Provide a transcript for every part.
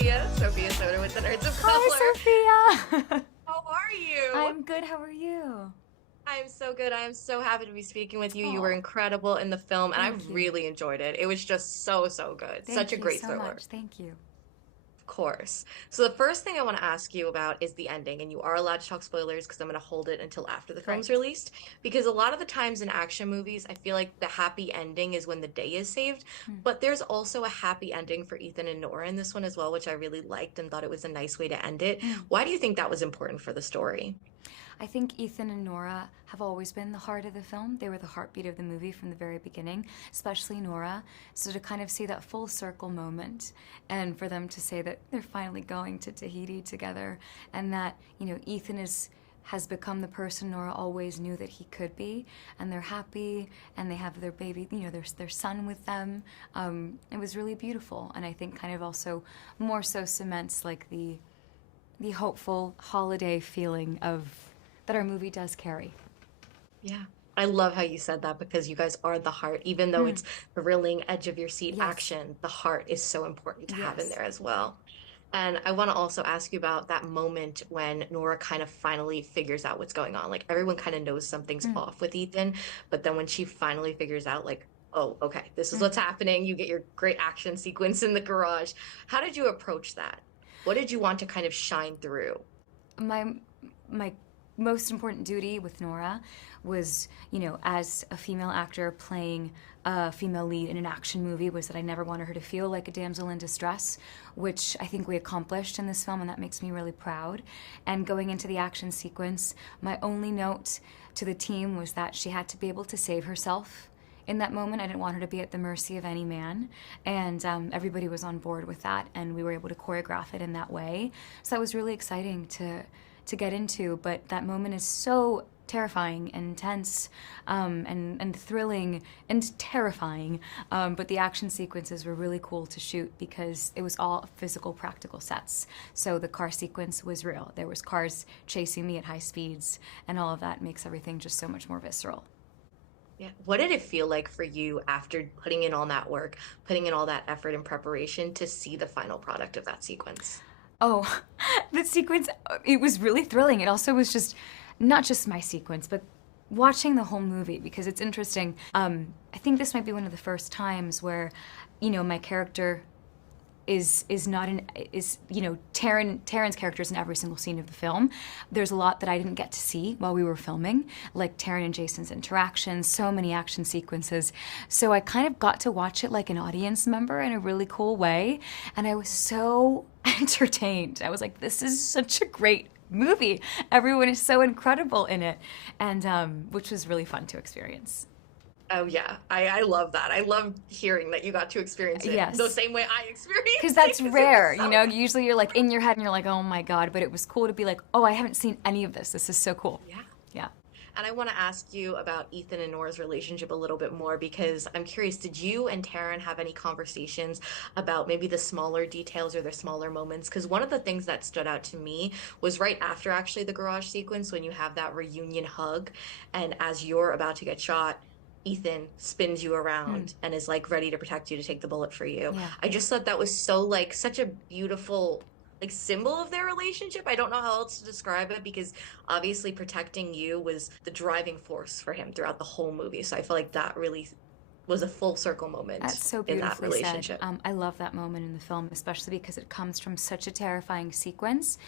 Sofia. Sofia Soda with the Nerds of Hi, Color. Sophia. How are you? I'm good. How are you? I'm so good. I am so happy to be speaking with you. You were Oh, incredible in the film, and I thank you. really enjoyed it. It was just so, so good. Such a Thank you great so thriller. much. Thank you. Of course. So the first thing I want to ask you about is the ending, and you are allowed to talk spoilers because I'm going to hold it until after the film's Right. released. Because a lot of the times in action movies, I feel like the happy ending is when the day is saved, Hmm. but there's also a happy ending for Ethan and Nora in this one as well, which I really liked and thought it was a nice way to end it. Hmm. Why do you think that was important for the story? I think Ethan and Nora have always been the heart of the film. They were the heartbeat of the movie from the very beginning, especially Nora. So to kind of see that full circle moment and for them to say that they're finally going to Tahiti together and that, Ethan has become the person Nora always knew that he could be, and they're happy, and they have their baby, their son with them. It was really beautiful, and I think kind of also more so cements like the hopeful holiday feeling of that our movie does carry. Yeah. I love how you said that because you guys are the heart. Even though Hmm. it's thrilling, edge of your seat Yes. action, the heart is so important to have in Yes. there as well. And I want to also ask you about that moment when Nora kind of finally figures out what's going on. Like everyone kind of knows something's Mm, off with Ethan, but then when she finally figures out, like, oh, okay, this is mm. what's happening, you get your great action sequence in the garage. How did you approach that? What did you want to kind of shine through? My my most important duty with Nora was, as a female actor playing a female lead in an action movie, was that I never wanted her to feel like a damsel in distress, which I think we accomplished in this film, and that makes me really proud. And going into the action sequence, my only note to the team was that she had to be able to save herself in that moment. I didn't want her to be at the mercy of any man, and everybody was on board with that, and we were able to choreograph it in that way. So that was really exciting to get into. But that moment is so terrifying and intense, and thrilling and terrifying. But the action sequences were really cool to shoot because it was all physical, practical sets. So the car sequence was real. There was cars chasing me at high speeds, and all of that makes everything just so much more visceral. Yeah. What did it feel like for you after putting in all that work, putting in all that effort and preparation to see the final product of that sequence? Oh, the sequence, it was really thrilling. It also was just not just my sequence, but watching the whole movie because it's interesting. I think this might be one of the first times where, my character is not in is Taron's character is in every single scene of the film. There's a lot that I didn't get to see while we were filming, like Taron and Jason's interactions, so many action sequences. So I kind of got to watch it like an audience member in a really cool way, and I was so entertained. I was like, this is such a great movie. Everyone is so incredible in it, and which was really fun to experience. Oh yeah, I love that. I love hearing that you got to experience it the Yes. same way I Because experienced it that's because it was rare, so usually you're like in your head and you're like, oh my God, but it was cool to be like, oh, I haven't seen any of this. This is so cool. yeah. Yeah. And I want to ask you about Ethan and Nora's relationship a little bit more because I'm curious, did you and Taryn have any conversations about maybe the smaller details or the smaller moments? Because one of the things that stood out to me was right after actually the garage sequence when you have that reunion hug, and as you're about to get shot, Ethan spins you Hmm. around and is like ready to protect you to take the bullet for you. Yeah. I just thought that was so like such a beautiful like symbol of their relationship. I don't know how else to describe it because obviously protecting you was the driving force for him throughout the whole movie. So I feel like that really was a full circle moment That's so in that beautifully said. relationship. I love that moment in the film, especially because it comes from such a terrifying sequence.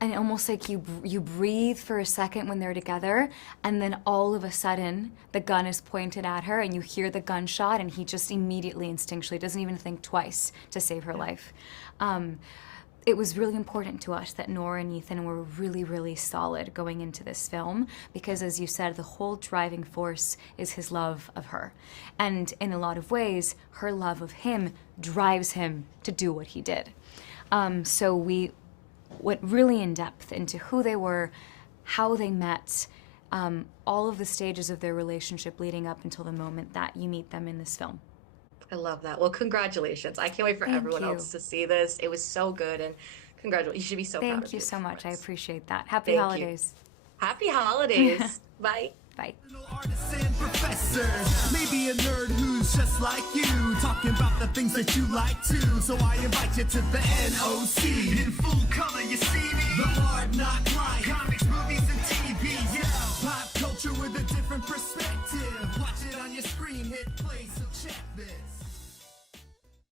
And almost like you breathe for a second when they're together, and then all of a sudden the gun is pointed at her, and you hear the gunshot, and he just immediately, instinctually, doesn't even think twice to save her Yeah. life. Um, it was really important to us that Nora and Ethan were really, really solid going into this film because, as you said, the whole driving force is his love of her. And in a lot of ways, her love of him drives him to do what he did. So we went really in depth into who they were, how they met, all of the stages of their relationship leading up until the moment that you meet them in this film. I love that. Well, congratulations. I can't wait for Thank everyone you. else to see this. It was so good and congratulations. You should be so proud Thank of you your so much. I performance. appreciate that. Happy Thank you. holidays. Happy holidays. Bye. Bye. Artists and professors, maybe a nerd who's just like you, talking about the things that you like too. So I invite you to the NOC. In full color, you see me. The Hard Knock Life, comics, movies, and TV. Yeah, pop culture with a different perspective. Watch it on your screen, hit play, so check this.